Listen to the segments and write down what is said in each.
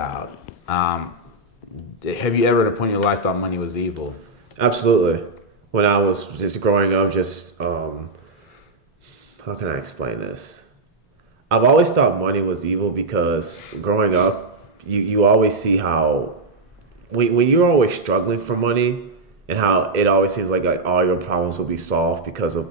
Um, have you ever at a point in your life thought money was evil? Absolutely. When I was just growing up, how can I explain this? I've always thought money was evil because growing up, you always see how when you're always struggling for money and how it always seems like all your problems will be solved because of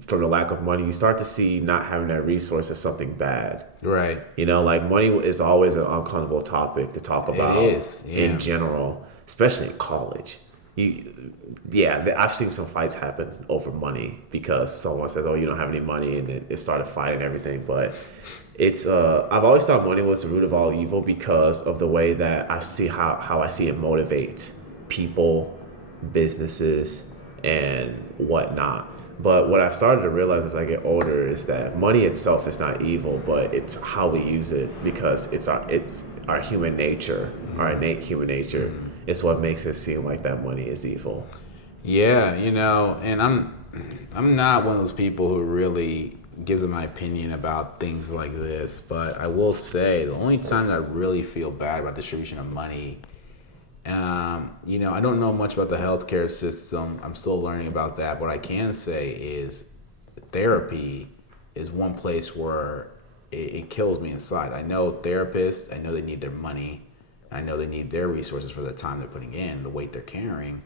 from the lack of money, you start to see not having that resource as something bad. Right. Like money is always an uncomfortable topic to talk It about is. in Yeah. general, especially in college. Yeah, I've seen some fights happen over money because someone says, "Oh, you don't have any money," and it started fighting and everything. But I've always thought money was the root of all evil because of the way that I see how I see it motivate people, businesses, and whatnot. But what I started to realize as I get older is that money itself is not evil, but it's how we use it because it's our human nature, our innate human nature. It's what makes it seem like that money is evil. Yeah, and I'm not one of those people who really gives my opinion about things like this, but I will say the only time that I really feel bad about distribution of money, I don't know much about the healthcare system. I'm still learning about that. What I can say is therapy is one place where it kills me inside. I know therapists, I know they need their money, I know they need their resources for the time they're putting in, the weight they're carrying.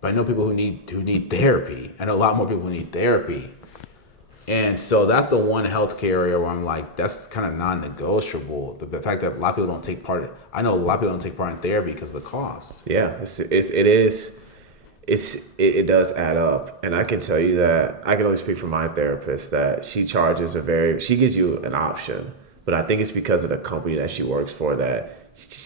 But I know people who need therapy. I know a lot more people who need therapy. And so that's the one healthcare area where I'm like, that's kind of non-negotiable. The fact that a lot of people don't take part. I know a lot of people don't take part in therapy because of the cost. Yeah, it is. It does add up, and I can tell you that I can only speak for my therapist that she gives you an option, but I think it's because of the company that she works for that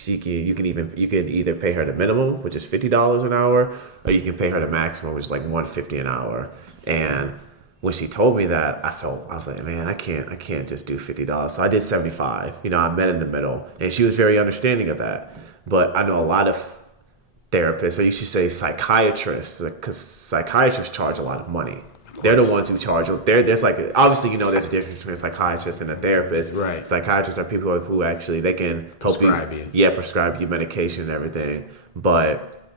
you can either pay her the minimum, which is $50 an hour, or you can pay her the maximum, which is like $150 an hour. And when she told me that, I was like, man, I can't just do $50. So I did 75. I met in the middle, and she was very understanding of that. But I know a lot of therapists, or you should say psychiatrists, because psychiatrists charge a lot of money. They're the ones who charge. There's like obviously there's a difference between a psychiatrist and a therapist. Right. Psychiatrists are people who actually they can help Prescribe you. Yeah, prescribe you medication and everything. But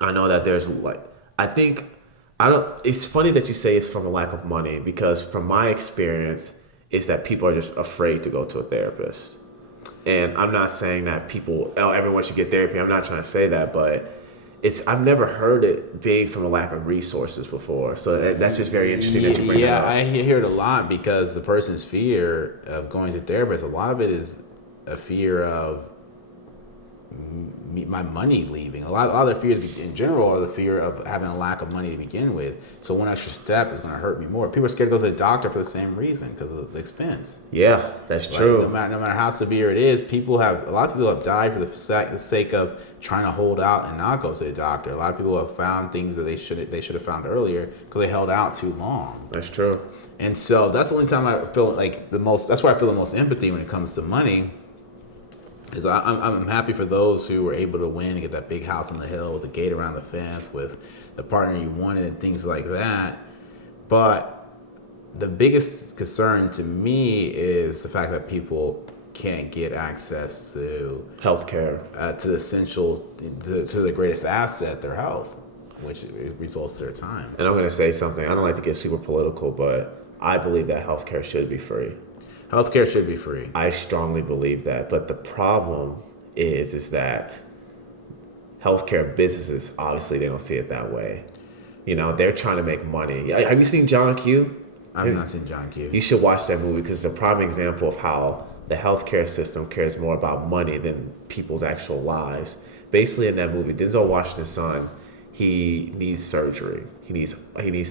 I know that there's like I think I don't. It's funny that you say it's from a lack of money because from my experience, is that people are just afraid to go to a therapist. And I'm not saying that everyone should get therapy. I'm not trying to say that, but I've never heard it being from a lack of resources before. So that's just very interesting that you bring that Yeah, up. I hear it a lot because the person's fear of going to therapist, a lot of it is a fear of my money leaving. A lot of the fears in general are the fear of having a lack of money to begin with. So one extra step is going to hurt me more. People are scared to go to the doctor for the same reason because of the expense. Yeah, that's Like, true. no matter how severe it is, a lot of people have died for the sake of trying to hold out and not go to the doctor. A lot of people have found things that they should have found earlier because they held out too long. That's true. And so that's the only time I feel like the most. That's where I feel the most empathy when it comes to money. Is I'm happy for those who were able to win and get that big house on the hill with a gate around the fence, with the partner you wanted and things like that. But the biggest concern to me is the fact that people can't get access to Healthcare. to the essential, to the greatest asset, their health, which results their time. And I'm going to say something. I don't like to get super political, but I believe that healthcare should be free. Healthcare should be free. I strongly believe that. But the problem is that healthcare businesses, obviously, they don't see it that way. They're trying to make money. Have you seen John Q? I've not seen John Q. You should watch that movie because it's a prime example of how the healthcare system cares more about money than people's actual lives. Basically, in that movie, Denzel Washington's son, he needs surgery. He needs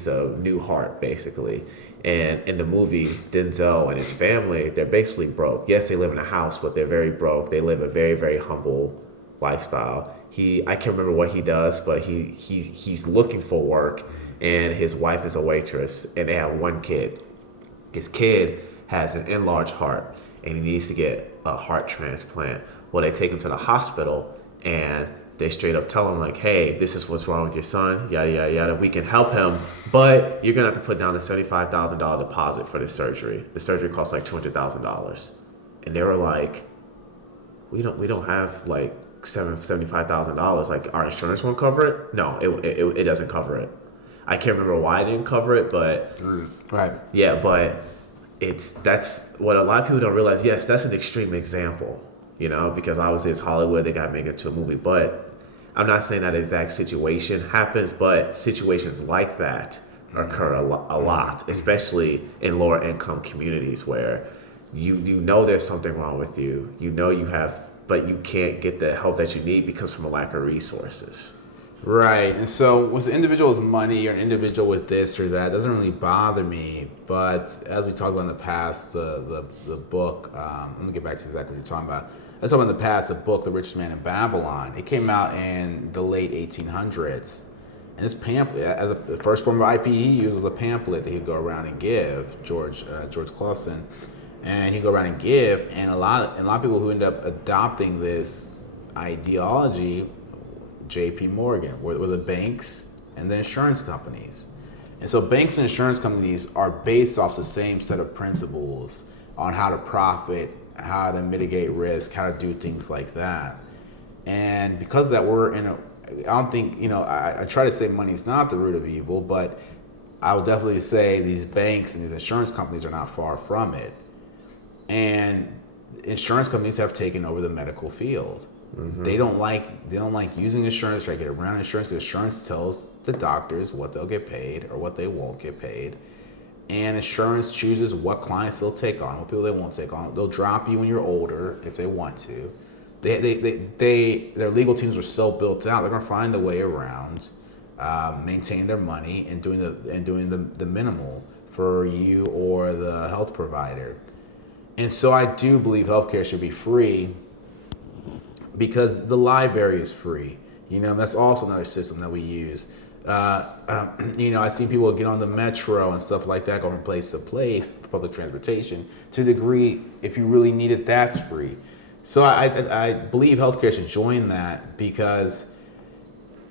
a new heart, basically. And in the movie, Denzel and his family, they're basically broke. Yes, they live in a house, but they're very broke. They live a very, very humble lifestyle. I can't remember what he does, but he's looking for work, and his wife is a waitress, and they have one kid. His kid has an enlarged heart, and he needs to get a heart transplant. Well, they take him to the hospital, and they straight up tell him like, hey, this is what's wrong with your son, yada, yada, yada. We can help him, but you're going to have to put down a $75,000 deposit for this surgery. The surgery costs like $200,000. And they were like, we don't have like $75,000. Like our insurance won't cover it. No, it doesn't cover it. I can't remember why it didn't cover it, but Right. yeah, but that's what a lot of people don't realize. Yes, that's an extreme example, because obviously it's Hollywood, they got to make it to a movie. But I'm not saying that exact situation happens, but situations like that occur a lot, especially in lower income communities where you know there's something wrong with you. You have, but you can't get the help that you need because from a lack of resources. Right. And so with an individual with money or an individual with this or that doesn't really bother me. But as we talked about in the past, the book, I'm going to get back to exactly what you're talking about. I was talking about in the past, the book, The Richest Man in Babylon. It came out in the late 1800s. And this pamphlet, as the first form of IP he used was a pamphlet that he'd go around and give, George Clausen. And he'd go around and give. And a lot of people who end up adopting this ideology, J.P. Morgan, were the banks and the insurance companies. And so banks and insurance companies are based off the same set of principles on how to profit, how to mitigate risk, how to do things like that. And because of that, I don't think, I try to say money is not the root of evil, but I would definitely say these banks and these insurance companies are not far from it. And insurance companies have taken over the medical field. Mm-hmm. They don't like using insurance, try to get around insurance, because insurance tells the doctors what they'll get paid or what they won't get paid. And insurance chooses what clients they'll take on, what people they won't take on. They'll drop you when you're older if they want to. Their legal teams are so built out, they're gonna find a way around maintain their money and doing the minimal for you or the health provider. And so I do believe healthcare should be free, because the library is free. That's also another system that we use. I've seen people get on the metro and stuff like that, go from place to place, public transportation. To a degree, if you really need it, that's free. So I believe healthcare should join that, because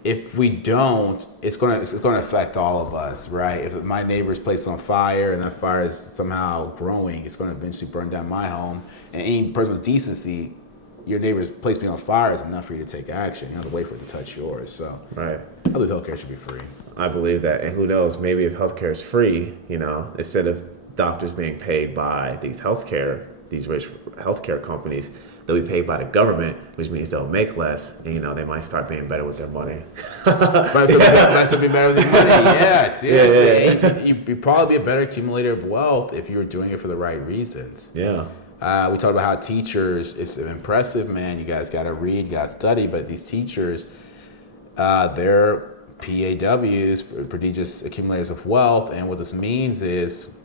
if we don't, it's going to affect all of us, right? If my neighbor's place on fire and that fire is somehow growing, it's going to eventually burn down my home. And any person with decency, your neighbor's place being on fire is enough for you to take action. You don't have to wait for it to touch yours. So right. I believe healthcare should be free. I believe that. And who knows, maybe if healthcare is free, instead of doctors being paid by these rich healthcare companies, they'll be paid by the government, which means they'll make less, and they might start being better with their money. Might be better with their money. Yeah, seriously. Yeah. You'd probably be a better accumulator of wealth if you were doing it for the right reasons. Yeah. We talked about how teachers, it's impressive, man. You guys got to read, you got to study, but these teachers, they're PAWs, prodigious accumulators of wealth. And what this means is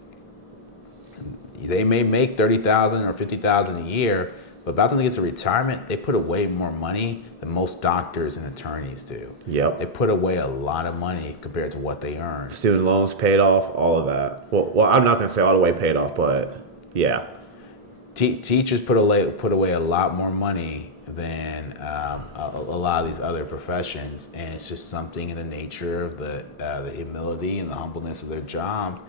they may make $30,000 or $50,000 a year, but about them to get to retirement, they put away more money than most doctors and attorneys do. Yep. They put away a lot of money compared to what they earn. Student loans paid off, all of that. Well, I'm not going to say all the way paid off, but yeah. Teachers put away a lot more money than a lot of these other professions, and it's just something in the nature of the humility and the humbleness of their job.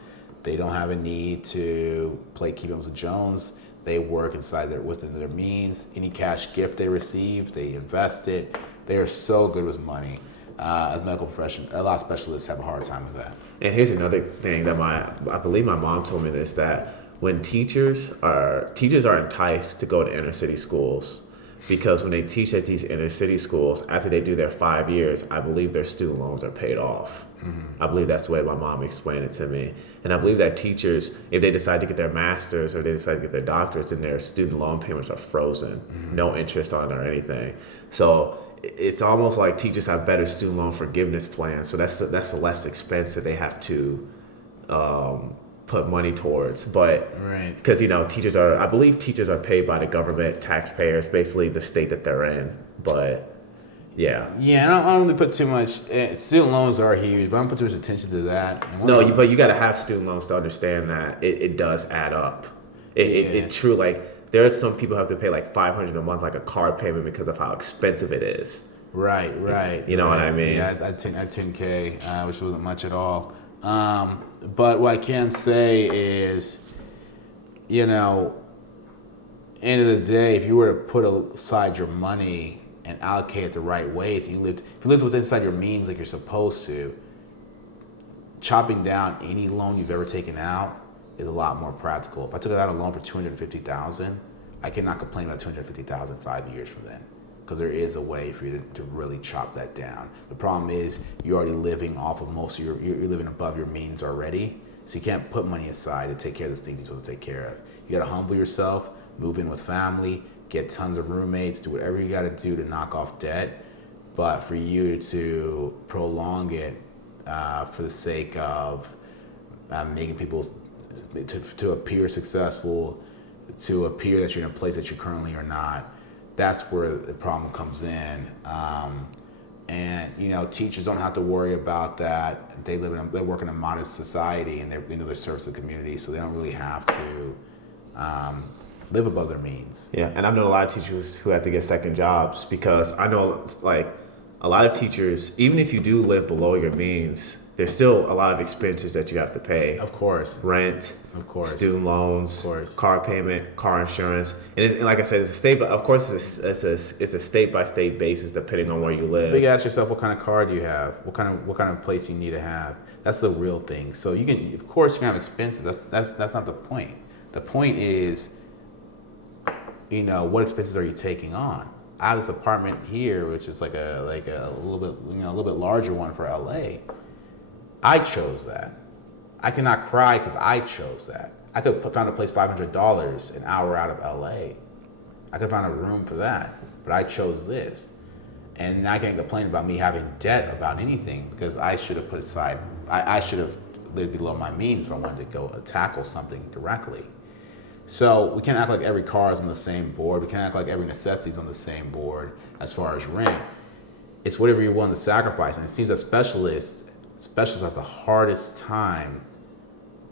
They don't have a need to keep up with Jones. They work within their means. Any cash gift they receive, they invest it. They are so good with money. As medical profession, a lot of specialists have a hard time with that. And here's another thing that I believe my mom told me this, that when teachers are enticed to go to inner city schools, because when they teach at these inner city schools, after they do their 5 years, I believe their student loans are paid off. Mm-hmm. I believe that's the way my mom explained it to me. And I believe that teachers, if they decide to get their master's or they decide to get their doctorates, then their student loan payments are frozen, no interest on it or anything. So it's almost like teachers have better student loan forgiveness plans. So that's less expense that they have to put money towards. But because I believe teachers are paid by the government, taxpayers, basically the state that they're in. But yeah, I don't really put too much. Student loans are huge, but I don't put too much attention to that. But you got to have student loans to understand that it does add up. It true, like there are some people who have to pay like $500 a month, like a car payment, because of how expensive it is. Right. You know what I mean? Yeah, I had $10K, which wasn't much at all. But what I can say is, End of the day, if you were to put aside your money and allocate it the right ways, if you lived within inside your means like you're supposed to, chopping down any loan you've ever taken out is a lot more practical. If I took out a loan for $250,000, I cannot complain about $250,000 5 years from then, because there is a way for you to really chop that down. The problem is you're already living off of most of you're living above your means already, so you can't put money aside to take care of the things you're supposed to take care of. You got to humble yourself, move in with family, get tons of roommates, do whatever you got to do to knock off debt. But for you to prolong it for the sake of making people to appear successful, to appear that you're in a place that you currently are not, that's where the problem comes in. And teachers don't have to worry about that. They work in a modest society, and they serve the community, so they don't really have to live above their means. Yeah, and I've known a lot of teachers who have to get second jobs, because I know like a lot of teachers, even if you do live below your means, there's still a lot of expenses that you have to pay. Of course. Rent, of course, student loans, of course, car payment, car insurance, and like I said, it's a state. Of course, it's a state by state basis depending on where you live. But you ask yourself, what kind of car do you have? What kind of place you need to have? That's the real thing. So you can, of course, you can have expenses. That's not the point. The point is, what expenses are you taking on? I have this apartment here, which is like a little bit larger one for LA. I chose that. I cannot cry because I chose that. I could have found a place $500 an hour out of LA. I could have found a room for that, but I chose this. And I can't complain about me having debt about anything, because I should have put aside, I should have lived below my means if I wanted to go tackle something directly. So we can't act like every car is on the same board. We can't act like every necessity is on the same board as far as rent. It's whatever you're willing to sacrifice. And it seems that specialists have the hardest time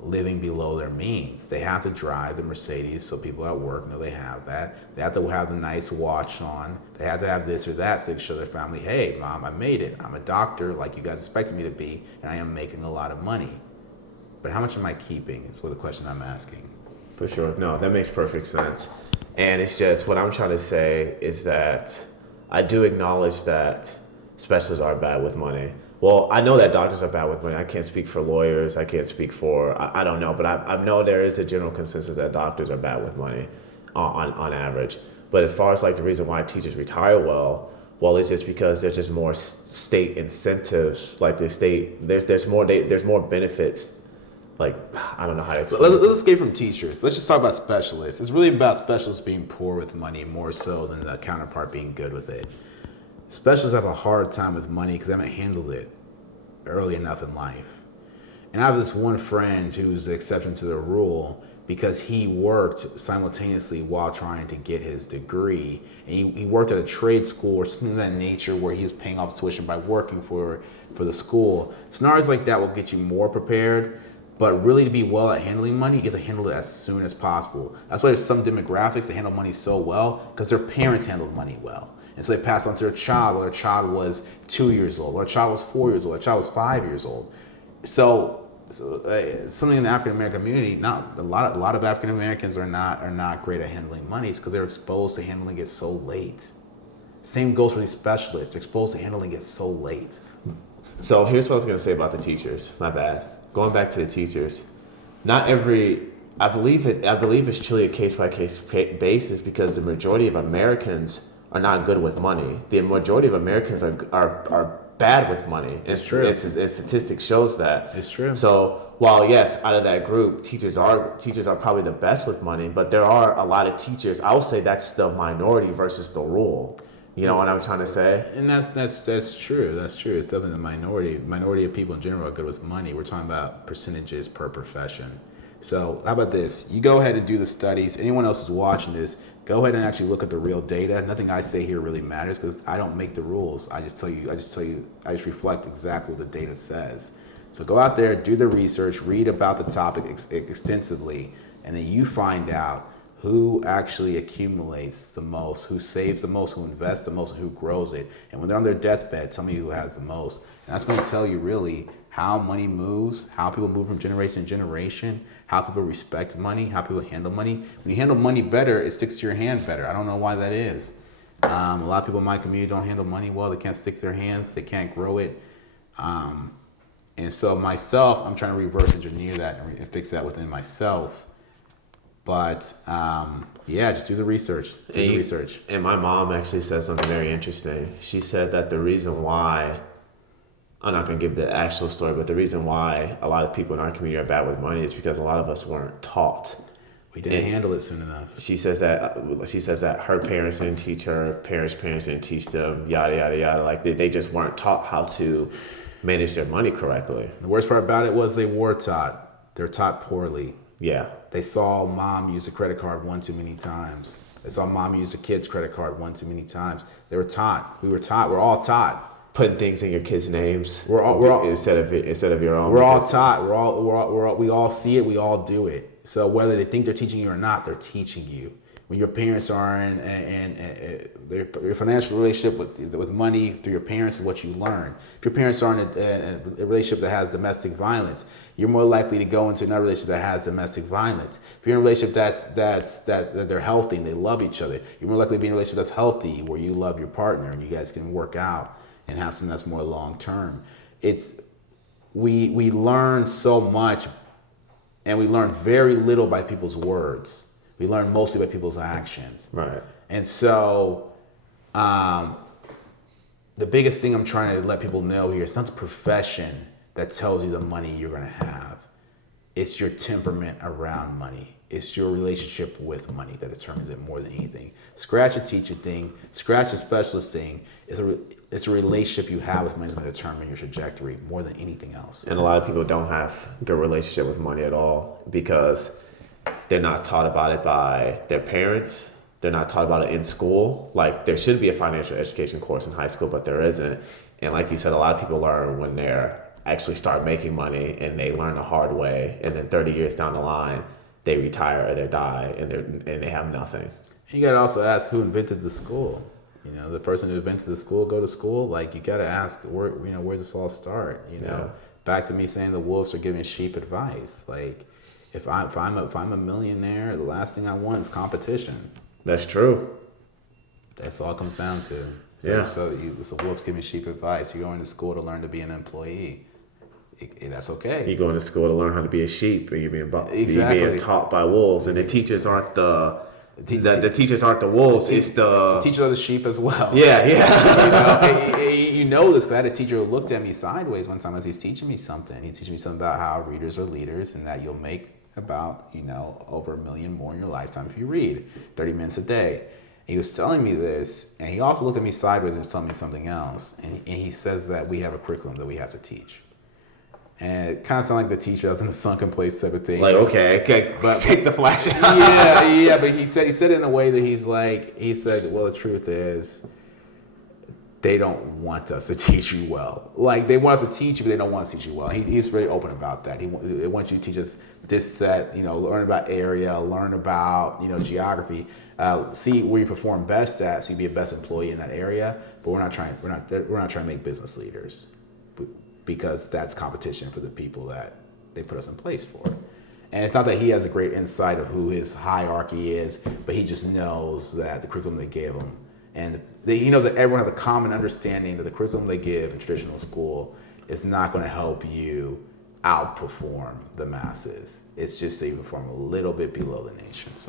living below their means. They have to drive the Mercedes so people at work know they have that. They have to have the nice watch on. They have to have this or that so they can show their family, hey, Mom, I made it. I'm a doctor like you guys expected me to be, and I am making a lot of money. But how much am I keeping is what the question I'm asking. For sure. No, that makes perfect sense. And it's just, what I'm trying to say is that I do acknowledge that specialists are bad with money. Well, I know that doctors are bad with money. I can't speak for lawyers. I can't speak for, I don't know, but I know there is a general consensus that doctors are bad with money on average. But as far as like the reason why teachers retire well, it's just because there's just more state incentives. Like the state, there's more benefits. Like, I don't know how to explain. Let's escape from teachers. Let's just talk about specialists. It's really about specialists being poor with money more so than the counterpart being good with it. Specialists have a hard time with money because they haven't handled it early enough in life. And I have this one friend who's the exception to the rule because he worked simultaneously while trying to get his degree. And he worked at a trade school or something of that nature where he was paying off tuition by working for the school. Scenarios like that will get you more prepared. But really, to be well at handling money, you get to handle it as soon as possible. That's why there's some demographics that handle money so well, because their parents handled money well. And so they pass on to their child, or their child was 2 years old, or their child was 4 years old, or their child was 5 years old. So something in the African American community, not a lot of African Americans are not great at handling money. It's because they're exposed to handling it so late. Same goes for these specialists. They're exposed to handling it so late. So here's what I was going to say about the teachers. My bad. Going back to the teachers, I believe it's truly a case by case basis, because the majority of Americans are not good with money. The majority of Americans are bad with money. It's true. It's statistics shows that. It's true. So while yes, out of that group, teachers are probably the best with money, but there are a lot of teachers. I would say that's the minority versus the rule. You know what I'm trying to say? And that's true. That's true. It's definitely the minority. Minority of people in general are good with money. We're talking about percentages per profession. So how about this? You go ahead and do the studies. Anyone else who's watching this, go ahead and actually look at the real data. Nothing I say here really matters because I don't make the rules. I just reflect exactly what the data says. So go out there, do the research, read about the topic extensively, and then you find out who actually accumulates the most, who saves the most, who invests the most, and who grows it. And when they're on their deathbed, tell me who has the most. And that's going to tell you really how money moves, how people move from generation to generation, how people respect money, how people handle money. When you handle money better, it sticks to your hand better. I don't know why that is. A lot of people in my community don't handle money well. They can't stick to their hands. They can't grow it. And so myself, I'm trying to reverse engineer that and fix that within myself. But yeah, just do the research. Do the research. And my mom actually said something very interesting. She said that the reason why, I'm not going to give the actual story, but the reason why a lot of people in our community are bad with money is because a lot of us weren't taught. We didn't handle it soon enough. She says that her parents didn't teach her, parents didn't teach them, yada yada yada. Like they just weren't taught how to manage their money correctly. The worst part about it was they were taught. They're taught poorly. Yeah. They saw mom use a credit card one too many times. They saw mom use a kid's credit card one too many times. They were taught. We were taught. We're all taught. Putting things in your kids' names. We're all instead of your own. We're all taught. We all see it. We all do it. So whether they think they're teaching you or not, they're teaching you. When your parents are in your financial relationship with money through your parents is what you learn. If your parents are in a relationship that has domestic violence, you're more likely to go into another relationship that has domestic violence. If you're in a relationship that they're healthy and they love each other, you're more likely to be in a relationship that's healthy where you love your partner and you guys can work out and have something that's more long term. We learn so much, and we learn very little by people's words. We learn mostly by people's actions. Right. And so the biggest thing I'm trying to let people know here, it's not the profession that tells you the money you're going to have. It's your temperament around money. It's your relationship with money that determines it more than anything. Scratch a teacher thing, scratch a specialist thing. It's a relationship you have with money that's going to determine your trajectory more than anything else. And a lot of people don't have a good relationship with money at all because they're not taught about it by their parents. They're not taught about it in school. Like there should be a financial education course in high school, but there isn't. And like you said, a lot of people learn when they're actually start making money and they learn the hard way. And then 30 years down the line, they retire or they die and they have nothing. You got to also ask who invented the school. You know, the person who invented the school, go to school. Like you got to ask where does this all start? You know, back to me saying the wolves are giving sheep advice. Like if I'm a millionaire, the last thing I want is competition. That's true. That's all it comes down to. So it's the wolves giving sheep advice. You're going to school to learn to be an employee. That's okay. You're going to school to learn how to be a sheep, and you're being taught by wolves, and the teachers aren't the teachers aren't the wolves. It's the teachers are the sheep as well. Yeah. You know this. 'Cause I had a teacher who looked at me sideways one time as he's teaching me something. He's teaching me something about how readers are leaders, and that you'll make about over $1 million more in your lifetime if you read 30 minutes a day. He was telling me this, and he also looked at me sideways and was telling me something else. And he says that we have a curriculum that we have to teach. And it kind of sounded like the teacher that's in the sunken place type of thing. Like, okay, but take the flash out. yeah, but he said it in a way that he said, well, the truth is, they don't want us to teach you well. Like, they want us to teach you, but they don't want us to teach you well. He's very open about that. They want you to teach us this set, learn about area, learn about, geography, see where you perform best at, so you be a best employee in that area. But we're not trying to make business leaders, because that's competition for the people that they put us in place for. And it's not that he has a great insight of who his hierarchy is, but he just knows that the curriculum they give him, and he knows that everyone has a common understanding that the curriculum they give in traditional school is not going to help you outperform the masses. It's just so you perform a little bit below the nation. So